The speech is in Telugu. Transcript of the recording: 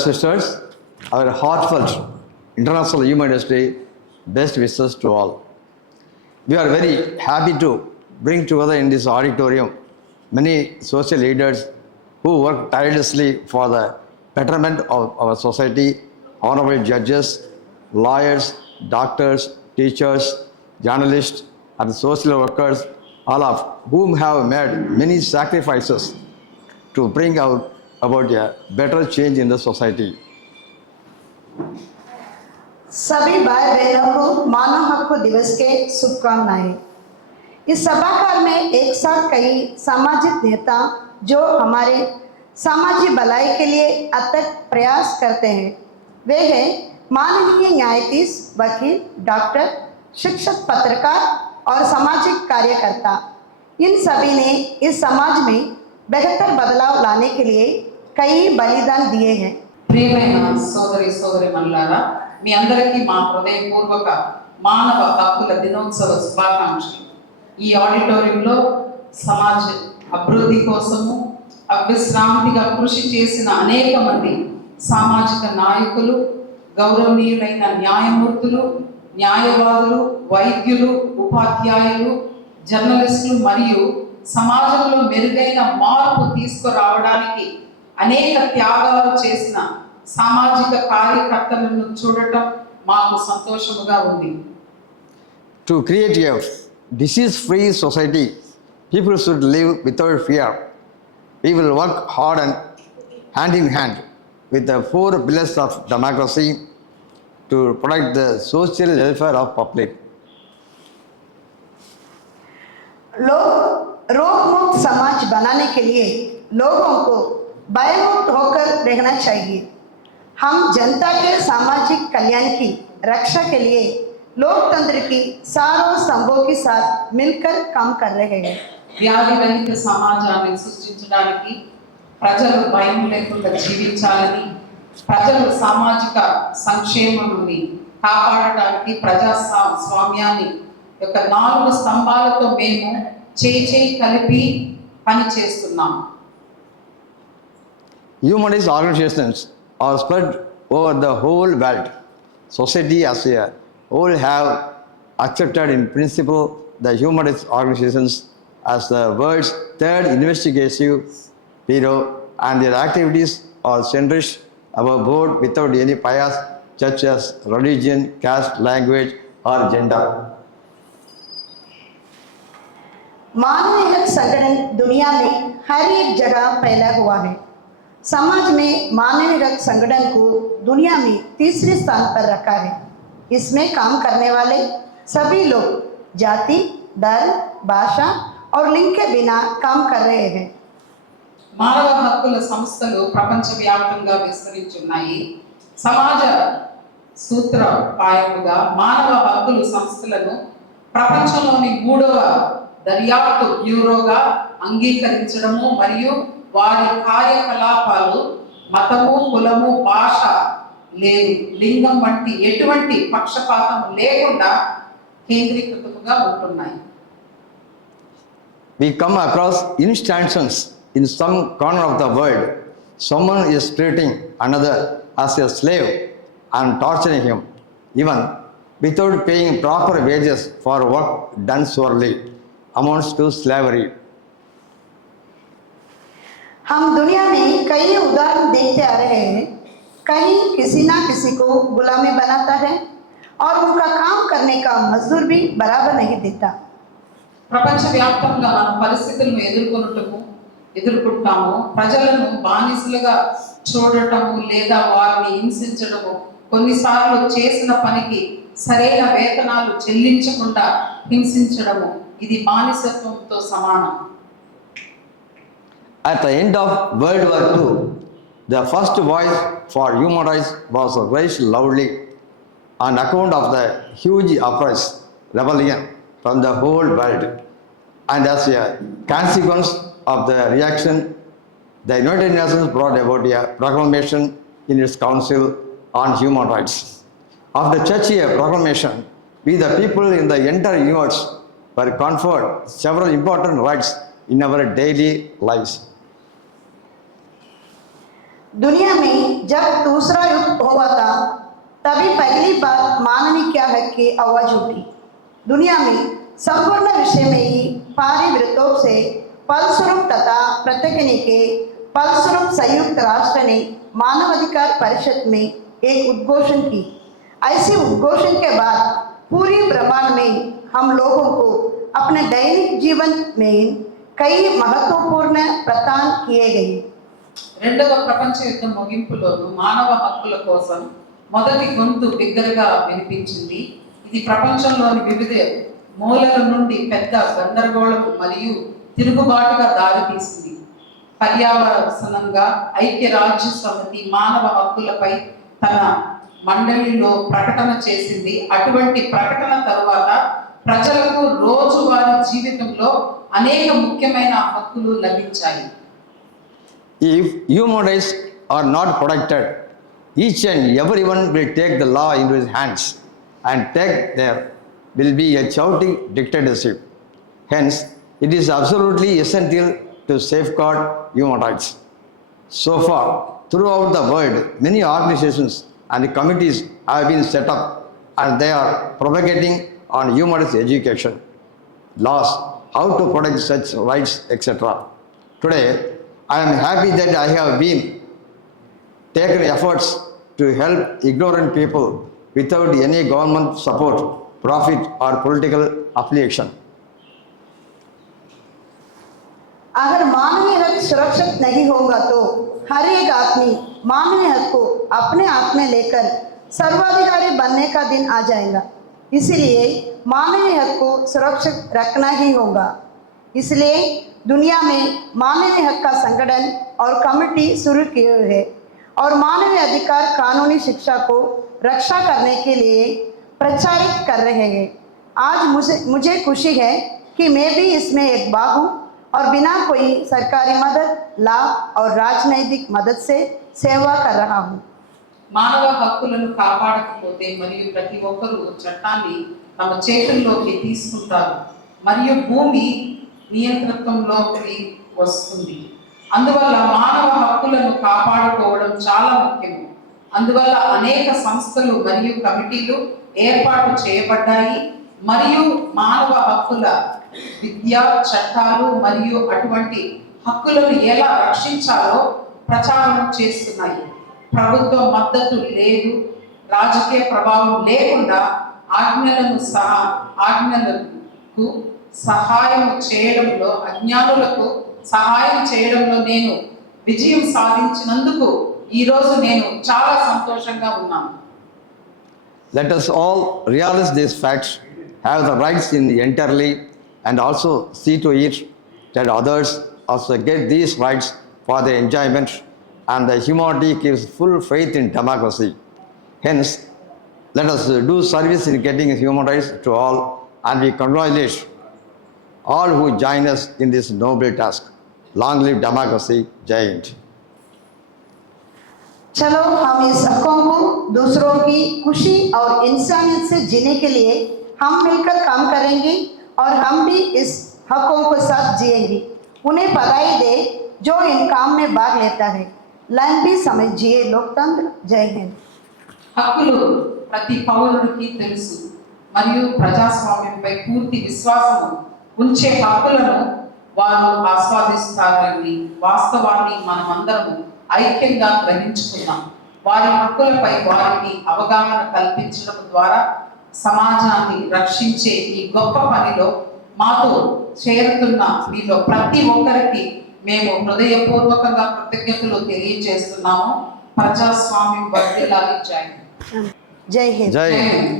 Dear sisters, our heartfelt International Humanist Day best wishes to all. We are very happy to bring together in this auditorium many social leaders who work tirelessly for the betterment of our society, honorable judges, lawyers, doctors, teachers, journalists, and social workers, all of whom have made many sacrifices to bring about a better change in the society. सभी भाई बहनों को मानव हक दिवस के शुभकामनाएं। इस सभागार में एक साथ कई सामाजिक नेता जो हमारे सामाजिक भलाई के लिए अथक प्रयास करते हैं, वे हैं माननीय न्यायाधीश, वकील, डॉक्टर, शिक्षक, पत्रकार और सामाजिक कार्यकर्ता। इन सभी ने इस समाज में बेहतर बदलाव लाने के लिए कई बलिदान दिए हैं। ప్రియమైన సోదరి సోదరీమణులారా, మీ అందరికీ మా హృదయపూర్వక మానవ హక్కుల దినోత్సవ శుభాకాంక్షలు. ఈ ఆడిటోరియంలో సమాజ అభివృద్ధి కోసము అవిశ్రాంతిగా కృషి చేసిన అనేక మంది సామాజిక నాయకులు, గౌరవనీయులైన న్యాయమూర్తులు, న్యాయవాదులు, వైద్యులు, ఉపాధ్యాయులు, జర్నలిస్టులు మరియు సమాజంలో మెరుగైన మార్పు తీసుకురావడానికి అనేక త్యాగాలు చేసిన సామాజిక కార్యకర్తలను చూడటం మాకు సంతోషముగా ఉంది. To create a disease-free society, people should live without fear. We will work hard and hand in hand with the four pillars of democracy to protect the social welfare of public. रोग मुक्त समाज बनाने के लिए लोगों को भयमुक्त होकर रहना चाहिए। हम जनता के सामाजिक कल्याण की रक्षा के लिए लोकतंत्र की सारों स्तंभों के साथ मिलकर काम कर रहे हैं। వ్యాధి రహిత సమాజాన్ని సృష్టించడానికి, ప్రజలు భయం లేకుండా జీవించాలని, ప్రజలు సామాజిక సంక్షేమాన్ని కాపాడడానికి ప్రజాస్వామ్యాన్ని యొక్క 4 స్తంభాలతో మేము చేయి కలిపి పని చేస్తున్నాం. Humanist organizations are spread over the whole world. Society as a whole have accepted in principle the humanist organizations as the world's third investigative bureau, and their activities are centered above board without any bias such as religion, caste, language or gender. मानवीय हक संगठन दुनिया में हर एक जगह फैला हुआ है। समाज में मानवीय हक संगठन को दुनिया में तीसरे स्थान पर रखा है। इसमें काम करने वाले सभी लोग जाति, धर्म, भाषा और लिंग के बिना काम कर रहे हैं। మానవ హక్కుల సంస్థలు ప్రపంచవ్యాప్తంగా విస్తరించున్నాయి. సమాజ సూత్రప్రాయముగా మానవ హక్కుల సంస్థలను ప్రపంచంలోని 3వ దర్యాప్తు బ్యూరోగా అంగీకరించడము మరియు వారి కార్యకలాపాలు మతము, కులము, భాష లేదు, లింగం వంటి ఎటువంటి పక్షపాతం లేకుండా కేంద్రీకృతముగా ఉంటున్నాయి. We come across instances in some corner of the world. Someone is treating another as a slave and torturing him, even without paying proper wages for work done sorely, amounts to slavery. हम दुनिया में कई उदाहरण देखते आ रहे हैं। कहीं किसी ना किसी को गुलामी बनाता है और उनका काम करने का मजदूर भी बराबर नहीं देता। ప్రపంచవ్యాప్తంగా మన పరిస్థితులను ఎదుర్కొంటాము. ప్రజలను బానిసలుగా చూడటము లేదా వారిని హింసించడము, కొన్నిసార్లు చేసిన పనికి సరైన వేతనాలు చెల్లించకుండా హింసించడము, ఇది బానిసత్వంతో సమానం. At the end of World War II, the first voice for human rights was raised loudly on account of the huge uprising, rebellion from the whole world. And as a consequence of the reaction, the United Nations brought about a proclamation in its Council on Human Rights. After such a proclamation, we the people in the entire universe were conferred several important rights in our daily lives. दुनिया में जब दूसरा युद्ध हुआ था तभी पहली बार मानवीय क्या हक की आवाज उठी। दुनिया में संपूर्ण विषय में ही भारी विरोधों से फलस्वरूप तथा प्रतिज्ञा के फलस्वरूप संयुक्त राष्ट्र ने मानवाधिकार परिषद में एक उद्घोषण की। ऐसे उद्घोषण के बाद पूरी ब्रह्मांड में हम लोगों को अपने दैनिक जीवन में कई महत्वपूर्ण प्रदान किए गए। రెండవ ప్రపంచ యుద్ధం ముగింపులోను మానవ హక్కుల కోసం మొదటి గొంతు బిగ్గరగా వినిపించింది. ఇది ప్రపంచంలోని వివిధ మూలల నుండి పెద్ద గందరగోళం మరియు తిరుగుబాటుగా దారితీసింది. పర్యావసనంగా ఐక్యరాజ్య సమితి మానవ హక్కులపై తన మండలిలో ప్రకటన చేసింది. అటువంటి ప్రకటన తరువాత ప్రజలకు రోజువారీ జీవితంలో అనేక ముఖ్యమైన హక్కులు లభించాయి. If human rights are not protected, each and everyone will take the law into his hands and there will be a shouting dictatorship. Hence, it is absolutely essential to safeguard human rights. So far, throughout the world, many organizations and committees have been set up and they are propagating on human rights education, laws, how to protect such rights, etc. Today, I am happy that I have been taken efforts to help ignorant people without any government support, profit or political affiliation. अगर मानवीय हक सुरक्षित नहीं होगा तो हर एक आदमी मानवीय हक को अपने आप में लेकर सर्वाधिकारी बनने का दिन आ जाएगा। इसलिए मानवीय हक को सुरक्षित रखना ही होगा। इसलिए दुनिया में मानवीय हक का संगठन और कमेटी शुरू किए है और मानवीय अधिकार कानूनी शिक्षा को रक्षा करने के लिए प्रचारित कर रहे हैं। आज मुझे खुशी है कि मैं भी इसमें एक भाग हूँ और बिना कोई सरकारी मदद, लाभ और राजनैतिक मदद से सेवा कर रहा हूँ। మానవ హక్కులను కాపాడకపోతే మరియు ప్రతి ఒక్కరూ చట్టాన్ని తమ చేతుల్లోకి తీసుకుంటారు మరియు భూమి నియంత్రణలోకి వస్తుంది. అందువల్ల మానవ హక్కులను కాపాడుకోవడం చాలా ముఖ్యం. అందువల్ల అనేక సంస్థలు మరియు కమిటీలు ఏర్పాటు చేయబడ్డాయి మరియు మానవ హక్కుల విద్య, చట్టాలు మరియు అటువంటి హక్కులను ఎలా రక్షించాలో ప్రచారం చేస్తున్నాయి. ప్రభుత్వ మద్దతు లేదు, రాజకీయ ప్రభావం లేకుండా ఆజ్ఞలకు సహాయం చేయడంలో, అజ్ఞానులకు సహాయం చేయడంలో నేను విజయం సాధించినందుకు ఈ రోజు నేను చాలా సంతోషంగా ఉన్నాను. Let us all realize these facts, have the rights in entirely, and also see to it that others also get these rights for their enjoyment, and the humanity gives full faith in democracy. Hence, let us do service in getting human rights to all, and we congratulate all who join us in this noble task. Long live democracy, Jai Hind. चलो हम इस हकों को दूसरों की खुशी और इंसानियत से जीने के लिए हम मिलकर काम करेंगे और हम भी इस हकों के साथ जिएंगे। उन्हें बधाई दे जो इन काम में भाग लेता है। लंबी समय जिए लोकतंत्र, जय हिंद। హక్కులు ప్రతి పౌరుడికి తెలుసు మరియు ప్రజాస్వామ్యంపై పూర్తి విశ్వాసం ఉంచే హక్కులను వారు ఆస్వాదిస్తారని వాస్తవాన్ని మనమందరము ఐక్యంగా గ్రహించుకున్నాం. వారి హక్కులపై వారికి అవగాహన కల్పించడం ద్వారా సమాజాన్ని రక్షించే ఈ గొప్ప పనిలో మాతో చేరుతున్న మీలో ప్రతి ఒక్కరికి మేము హృదయపూర్వకంగా కృతజ్ఞతలు తెలియజేస్తున్నాము. ప్రజాస్వామ్యం వర్ధిల్లాలి. జై హింద్. जय हिंद। Jai Hind.